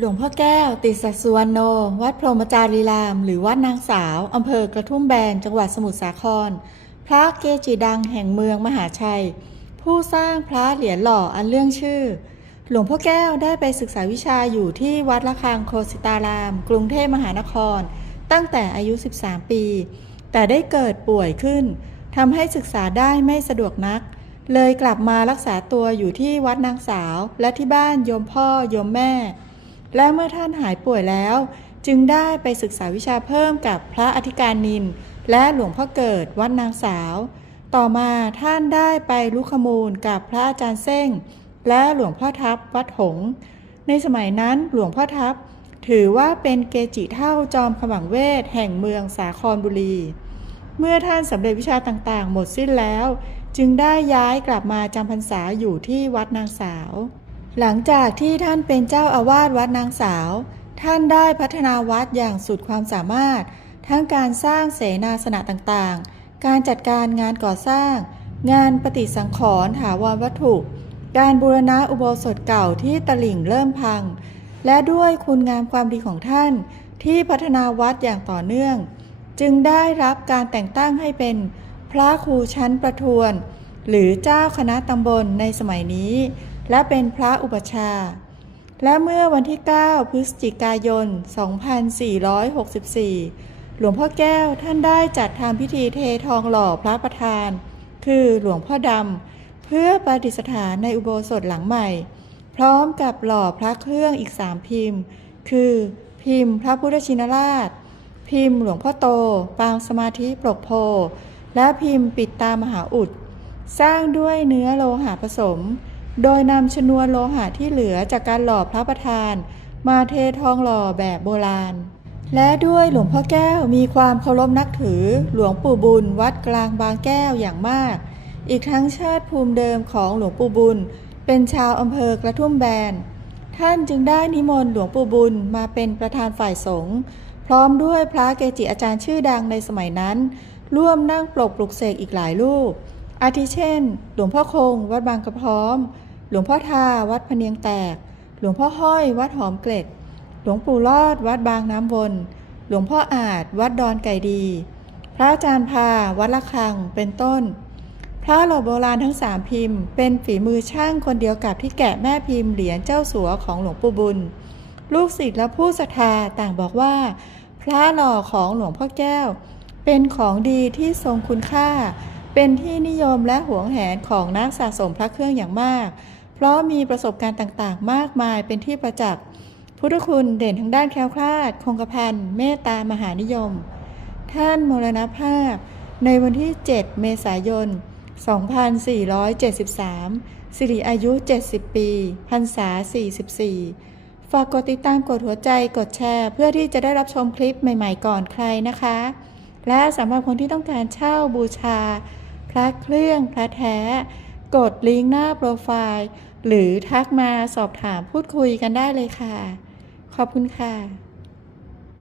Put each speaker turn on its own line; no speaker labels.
หลวงพ่อแก้ว ติสัสุวรรณโน วัดพรหมจารีราม หรือวัดนางสาว อำเภอกระทุ่มแบน จังหวัดสมุทรสาคร พระเกจิดังแห่งเมืองมหาชัย ผู้สร้างพระเหรียญหล่ออันเรื่องชื่อ หลวงพ่อแก้วได้ไปศึกษาวิชาอยู่ที่วัดละคังโคสิตาราม กรุงเทพมหานคร ตั้งแต่อายุ 13 ปี แต่ได้เกิดป่วยขึ้นทำให้ศึกษาได้ไม่สะดวกนัก เลยกลับมารักษาตัวอยู่ที่วัดนางสาว และที่บ้านโยมพ่อโยมแม่ และเมื่อท่านหายป่วยแล้ว จึงได้ไปศึกษาวิชาเพิ่มกับพระอธิการนิน และหลวงพ่อเกิดวัดนางสาว ต่อมาท่านได้ไปลุกขมูลกับพระอาจารย์เส้ง และหลวงพ่อทับวัดหง ในสมัยนั้นหลวงพ่อทับถือว่าเป็นเกจิเท่าจอมขมังเวทแห่งเมืองสาครบุรี เมื่อท่านสำเร็จวิชาต่างๆ หมดสิ้นแล้ว จึงได้ย้ายกลับมาจำพรรษาอยู่ที่วัดนางสาว หลังจากที่ท่านเป็นเจ้าอาวาสวัดนางสาว ท่านได้พัฒนาวัดอย่างสุดความสามารถ ทั้งการสร้างเสนาสนะต่างๆ การจัดการงานก่อสร้าง งานปฏิสังขรณ์ถาวรวัตถุ การบูรณะอุโบสถเก่าที่ตลิ่งเริ่มพัง และด้วยคุณงามความดีของท่าน ที่พัฒนาวัดอย่างต่อเนื่อง จึงได้รับการแต่งตั้งให้เป็นพระครูชั้นประทวน หรือเจ้าคณะตำบลในสมัยนี้ และเป็นพระอุปชา และเมื่อวันที่ 9 พฤศจิกายน 2464 หลวงพ่อแก้วท่านได้จัดทำพิธีเททองหล่อพระประธาน คือหลวงพ่อดำเพื่อประดิษฐานในอุโบสถหลังใหม่ พร้อมกับหล่อพระเครื่องอีกสามพิมพ์ คือพิมพ์พระพุทธชินราช พิมพ์หลวงพ่อโต ปางสมาธิปลกโพ และพิมพ์ปิดตามหาอุด สร้างด้วยเนื้อโลหะผสม โดยนำชนวนโลหะที่เหลือจากการหล่อพระประธาน มาเททองหล่อแบบโบราณ และด้วยหลวงพ่อแก้วมีความเคารพนับถือหลวงปู่บุญวัดกลางบางแก้วอย่างมาก อีกทั้งชาติภูมิเดิมของหลวงปู่บุญ เป็นชาวอำเภอกระทุ่มแบน ท่านจึงได้นิมนต์หลวงปู่บุญมาเป็นประธานฝ่ายสงฆ์พร้อมด้วยพระเกจิอาจารย์ชื่อดังในสมัยนั้น ร่วมนั่งปลกปลุกเสกอีกหลายรูปอาทิเช่น หลวงพ่อคง วัดบางกระพร้อม หลวงพ่อทาวัดพเนียงแตก หลวงพ่อห้อย วัดหอมเกล็ด หลวงปู่รอด วัดบางน้ำวน หลวงพ่ออาจ วัดดอนไก่ดี พระอาจารย์พา วัดละคัง เป็นต้น พระหล่อโบราณทั้งสามพิมพ์ เป็นฝีมือช่างคนเดียวกับที่แกะแม่พิมพ์เหรียญเจ้าสัวของหลวงปู่บุญ ลูกศิษย์และผู้ศรัทธาต่างบอกว่า พระหล่อของหลวงพ่อแก้ว เป็นของดีที่ทรงคุณค่า เป็นที่นิยมและหวงแหนของนักสะสมพระเครื่องอย่างมาก เพราะมีประสบการณ์ต่างๆ มากมายเป็นที่ประจักษ์ พุทธคุณเด่นทั้งด้านแคล้วคลาด คงกระพันเมตตามหานิยม ท่านมรณภาพ ในวันที่ 7 เมษายน 2473 สิริอายุ 70 ปีพรรษา 44 ฝากกดติดตามกดหัวใจกดแชร์เพื่อที่จะได้รับชมคลิปใหม่ๆก่อนใครนะคะ และสำหรับคนที่ต้องการเช่าบูชา ระเครื่องพระแท้ กดลิงก์หน้าโปรไฟล์ หรือทักมาสอบถามพูดคุยกันได้เลยค่ะ ขอบคุณค่ะ